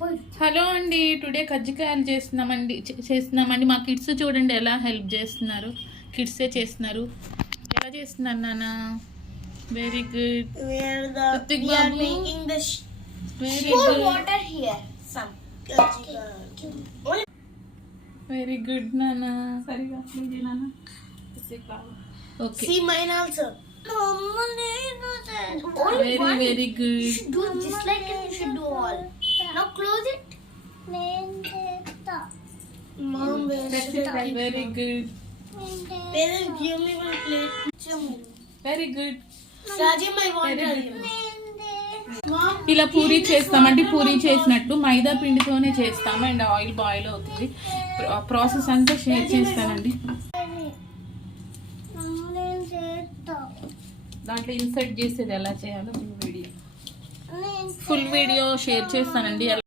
Hello అండి, today కజ్జికాయలు చేస్తున్నామండి. మా కిడ్స్ చూడండి ఎలా హెల్ప్ చేస్తున్నారు. కిడ్సే చేస్తున్నారు. ఎలా చేస్తున్నారు నాన్న? Very good. వెరీ గుడ్ నాన్న. సరిగా okay. See mine also. Very good. You should do it just like him. You should do all. Now close it. Mom, Very good. parents give me one plate. Very good. Rajim, I want Rajim. Mom, ఇలా పూరి చేస్తామంటే పూరి చేసినట్టు మైదా పిండితోనే చేస్తాము and oil boil అవుతుంది. Process అంతా share చేస్తానండి. దాంట్లో insert చేసేది ఎలా చేయాలో ఫుల్ వీడియో షేర్ చేస్తానండి.